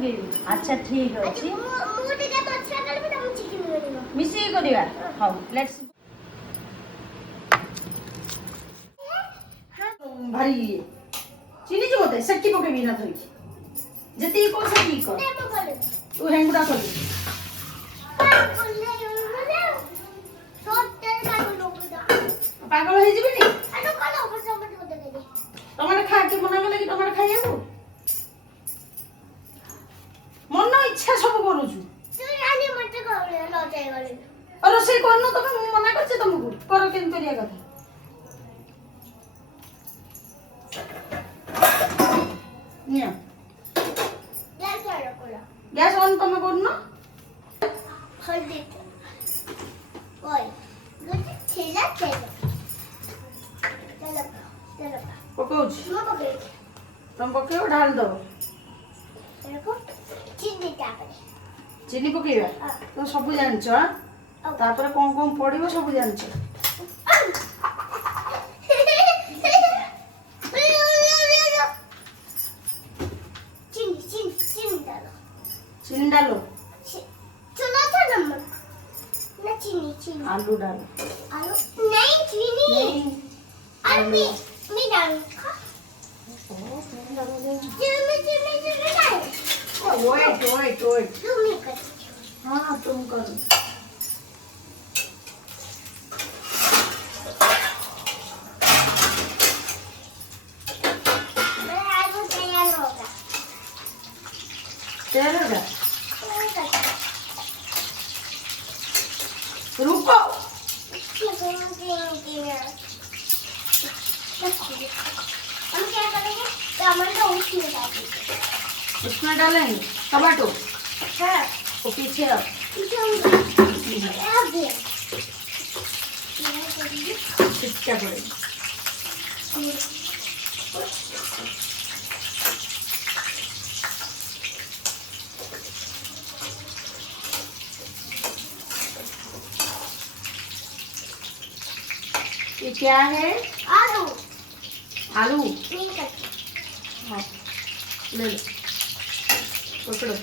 पकेबी अच्छा ठीक अछि मु टिके मछला करबी त मु चिकन करबो मिसी करिया हां लेट्स भारी चिनी जो दे सेठी पकेबी ना थई जति को सेठी को तू हेंगुडा कर पागल हो जिबिनी टमाटर खा के मना गले कि टमाटर खाइबो मन इच्छा सब करू छु तू रानी मत कर ल जाय गले और रोसे करनो तो मैं मना करछे तुमको करो केन करिया कथा निया गैस ऑन तुम करनो हल्दी ओए गुड छेला चलो चलो पकोच मु पके तुम पकेओ ढाल दो देखो चीनी टाके चीनी पकेबा तो सब जानछ तापर कोन पड़िबो सब जानछ चीनी डालो चलो था नमक ना चीनी आलू डालो आलू नहीं चीनी नहीं आलू मी डालूंगा चीनी डाल वेट तुम ही कर हाँ तुम करो मेरा आलू तैयार होगा चलेगा रुको हम क्या करेंगे टमाटर उसमें डालेंगे उसमें डालेंगे टमाटो हाँ वो पीछे अब इसका पड़ेगा ये क्या है आलू आलू नहीं करते हाँ ले लो पकड़ो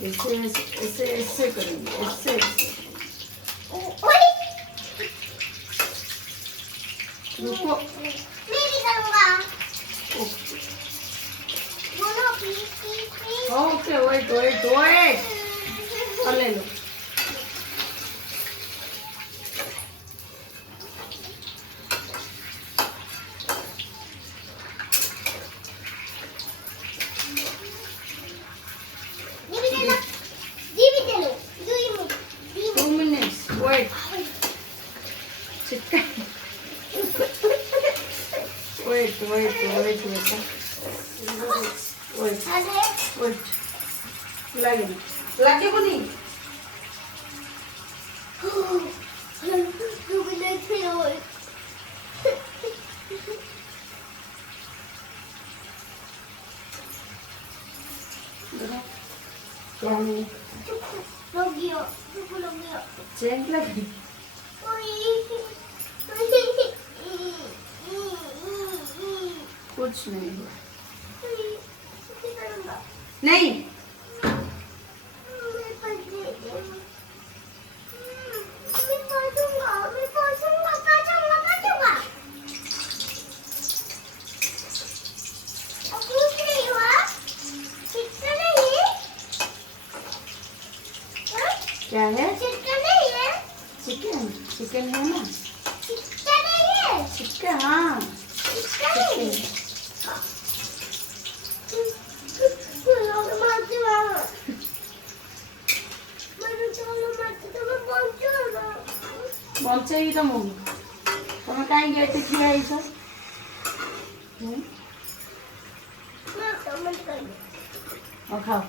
ऐसे ऐसे ऐसे करेंगे ऐसे ऐसे रुको नहीं करूँगा बोलो प्लीज ओके वेट और ले लो ये भी दे लो 2 minutes वेट चिकन वेट बेटा वेट लगे बुनी चेंज लगी कुछ नहीं हुआ नहीं क्या है चिकन चिकन है ना चिकन हाँ चिकन बंचेगी तुमको तुम कहीं एटे ठिया और खाओ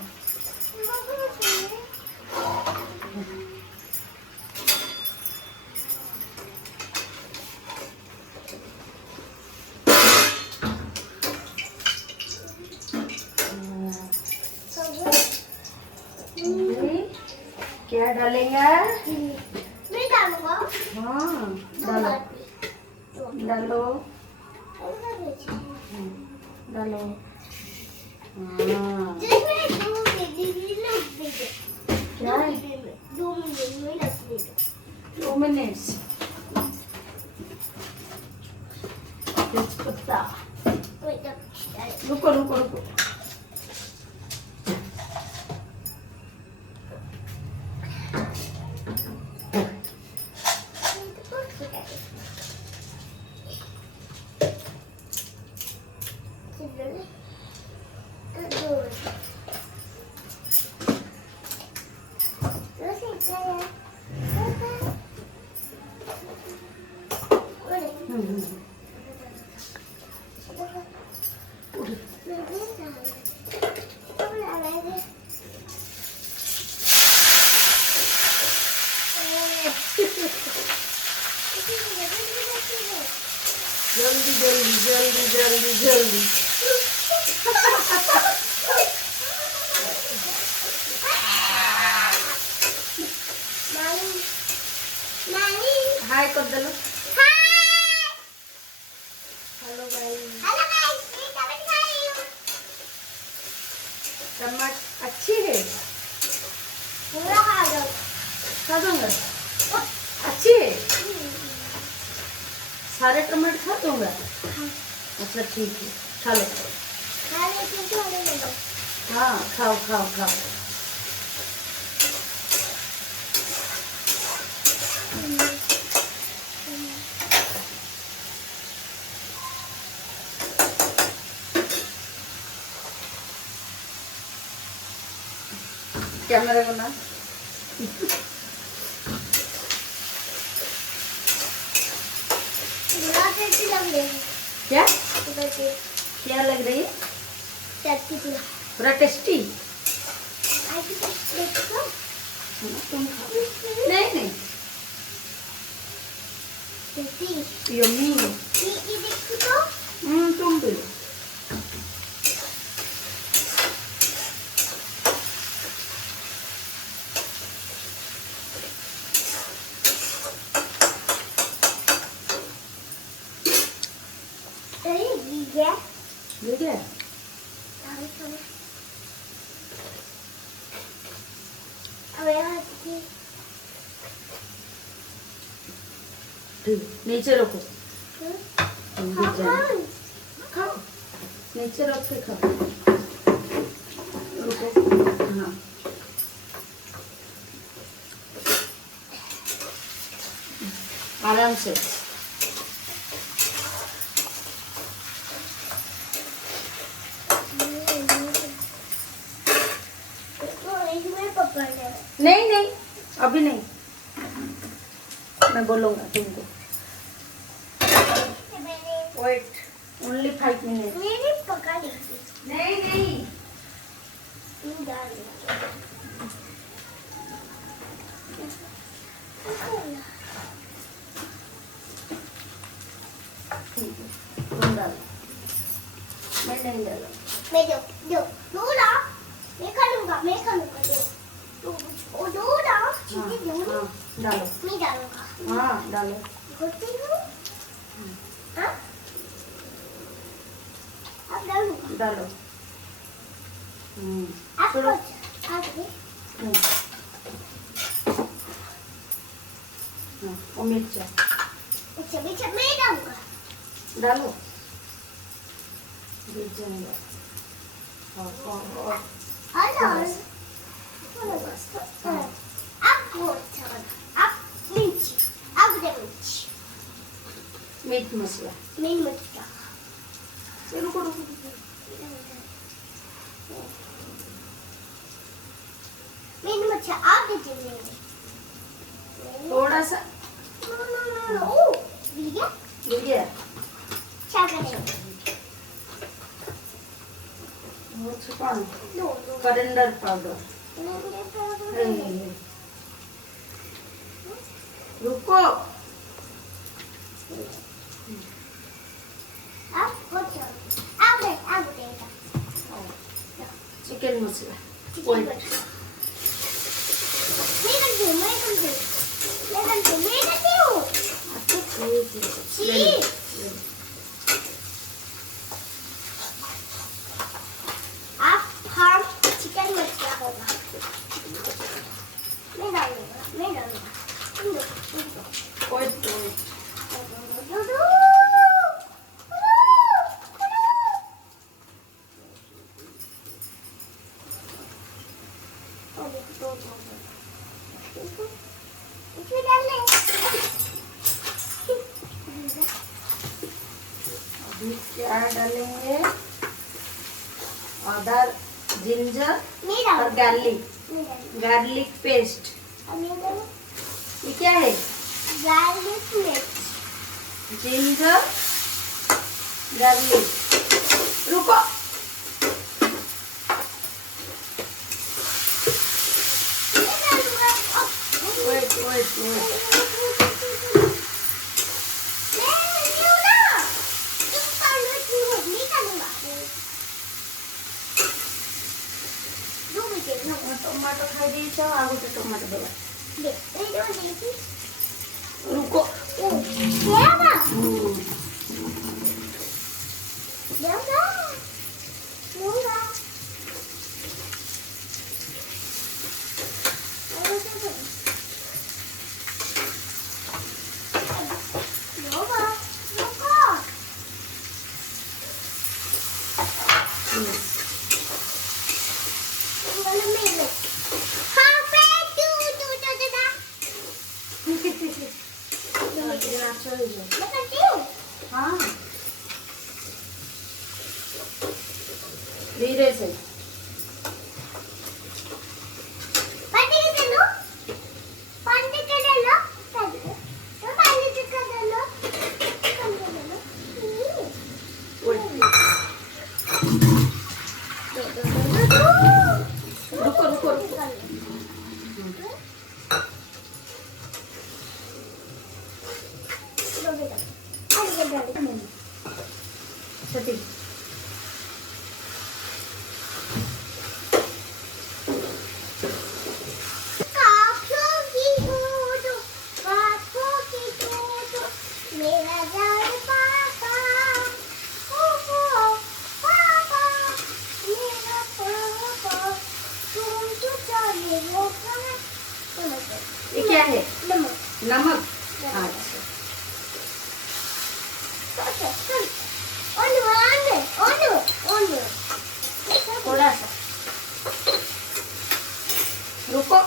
क्या डालेगा? डालूंगा हाँ दो डालो बार भी दो डालो ऐसा भेजिए डालो हाँ जिसमें दो मिनट भेजे क्या है 2 मिनट में लग 2 minutes तेजपत्ता रुको रुको रुको जल्दी जल्दी जल्दी जल्दी जल्दी हाय कर दलो हेलो गाइस टमाटर अच्छी है खा दूंगा अच्छी है सारे टमाटर खा दूंगा अच्छा ठीक है खा लो हाँ खाओ खाओ खाओ कैमरे को ना क्या क्या लग रही है पूरा टेस्टी तुम खाओ नहीं नहीं यम्मी तुम भी लो ले गया ठीक नीचे रखो खाओ नीचे रख के खाओ रुको हाँ आराम से नहीं नहीं अभी नहीं मैं बोलूंगा तुमको वेट ओनली 5 मिनट नहीं नहीं तुम डालो मैं नहीं डालो मैं दो ना मैं खा लूंगा दो ना हाँ डालो मैं डालूंगा हाँ डालो होती हूँ हाँ अब डालूंगा डालो आपको चलो आगे और मिर्चा अच्छा मैं डालूंगा डालो बीच जाएगा और और बस आप वो आप मिर्ची आप दे मिर्ची मीट मसाला मीन मटका रुको रुको मीन मटका आप दीजिए थोड़ा सा ओ भैया ले गया क्या करेंगे वो छुपा नो करेंडर पाउडर रुको चिकन मसाला मैं मैं करती हूँ। छी। आप फार्म चिकन मत क्या होगा? मैं डालूंगा। तुम दो। ओए इसमें डाल ले। अभी क्या डालेंगे? अदर, जिंजर नहीं और डाल। गार्लिक। Garlic paste. अब ये डालो। ये क्या है? गार्लिक मिर्च। Ginger, garlic. रुको। ये डालूंगा। Wait wait wait. टमाटो खाई दीजिए आ गोटे टमाटो देवा। रुको। हाँ धीरे से। रुको रुको रुको। सती ये क्या है? नमक। अच्छा थोड़ा सा। रुको।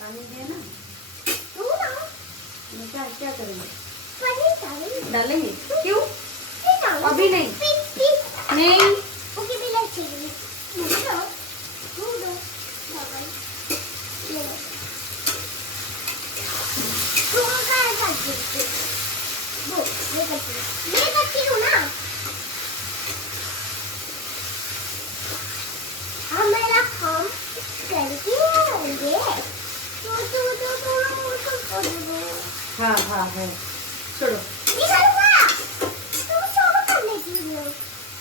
पानी दिया ना? मैं क्या क्या करेंगे? डालेंगे? क्यों? अभी नहीं। नहीं। मैं करती हूँ ना। हम मेरा काम करके होंगे। हाँ हाँ है। छोड़ो। नहीं करूँगा। तुम शोर करने के लिए।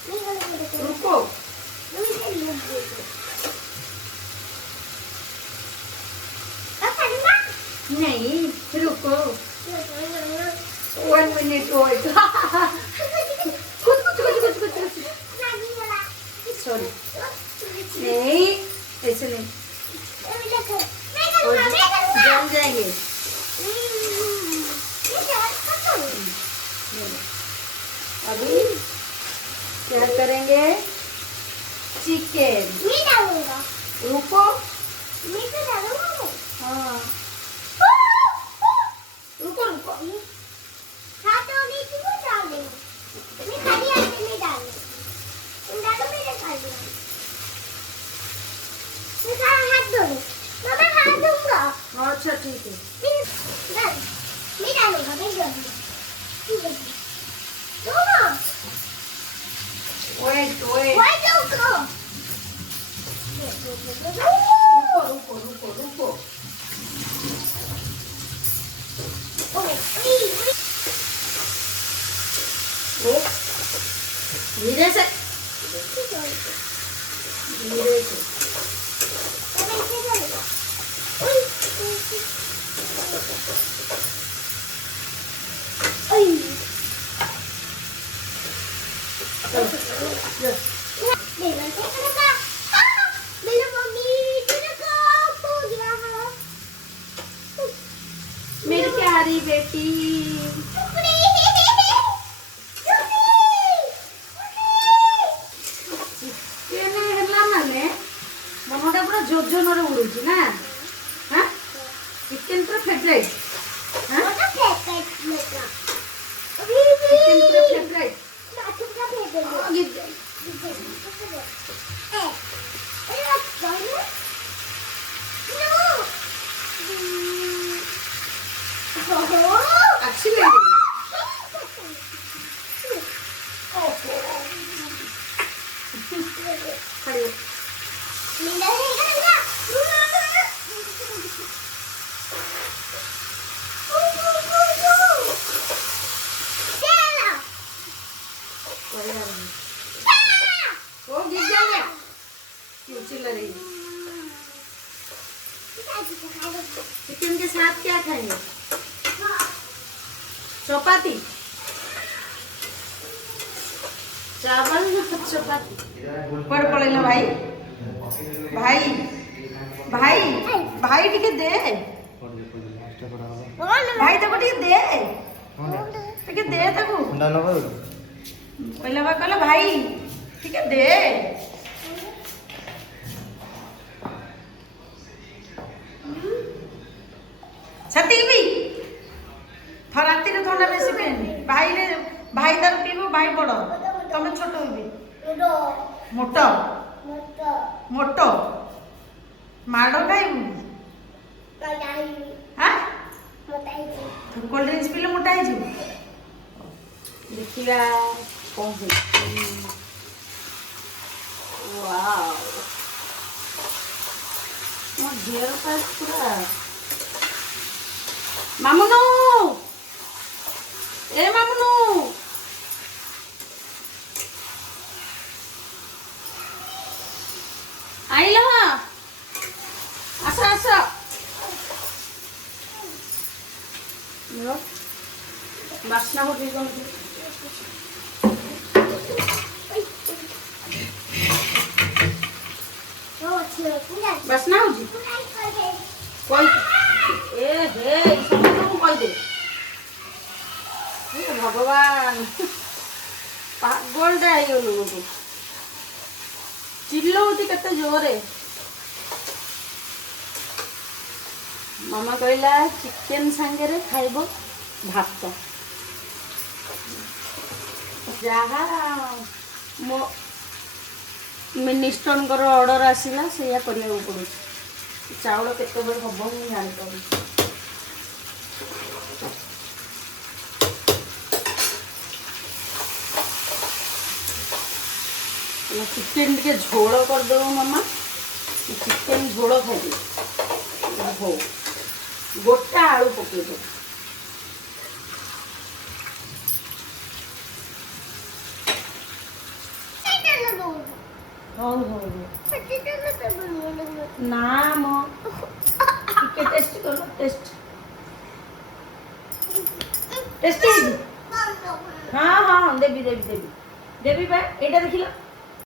नहीं करूँगा। रुको। तुम इसे लूट दो। अब करना? नहीं रुको। 1 minute wait। कुछ। सॉरी। नहीं ऐसे नहीं। और जल जाएंगे। अभी क्या करेंगे? चिकन। मैं डालूंगा। रुको। मैं तो डालूंगा। हाँ रुको रुको। हाथ धोने की वो डाल देंगे। मैं खाली हाथ में नहीं डालूंगी। तुम डालो मेरे खाली हाथ। मैं सारा हाथ धो लूँ। मामा हाथ धोऊंगा। अच्छा ठीक है। मैं डालूंगा। मैं डालूंगा। ठीक है। दो ना। वेट रुको। रुको। धीरे से देखो अब ऐसे करेगा ओए ओए चलो मेरा देखा मेरा मम्मी देखो हो गया है मेरी प्यारी बेटी चिकेन ହେଲା ମାନେ ମନଟା ପୁରା ଯୋଜନରେ ଉଡୁଛି ନା ହାଁ ଚିକେନ ପୁରା ଫେଭରାଇଟ ହାଁ ଚିକେନ ପୁରା ଫେଭରାଇଟ actually खड़ी वो गिर जाएगा क्यों चिल्ला रही है चिकन के साथ क्या खाएंगे चपाती चावल चपाती पड़ पड़ेगा भाई भाई भाई भाई टिके दे भाई तक टिके दे टिके दे तक पहला बार कहला भाई टिके दे छतिक भी राति थंडा बेसी पिएनि भाई तार पीब भाई बड़ तुम छोट मोट मोट माड़ खाइबू हाँ कोल्ड ड्रिंक्स पीले मोटा हो देखा कौन मो झीर पास पूरा मामुनू ए मामुनू आइल आस आस बास्ना हो बास्ना हो ए हे समस्त कहीदे भगवान पागलटा हो गलु चिल्लौती केते जोरे मामा कहला चिकेन सांगे रे खाइबो भात जहा मो मिनिस्टर ऑर्डर आसला से करने पड़े चाउल केत हम मुझे जापर चिकेन टे झोल करदे मामा चिकेन झोल खाई हो गोटा आलू पकईद हो हो ना मो टिके टेस्ट करो टेस्ट टेस्ट हाँ हाँ देवी देवी देवी देवी बा एटा देखिला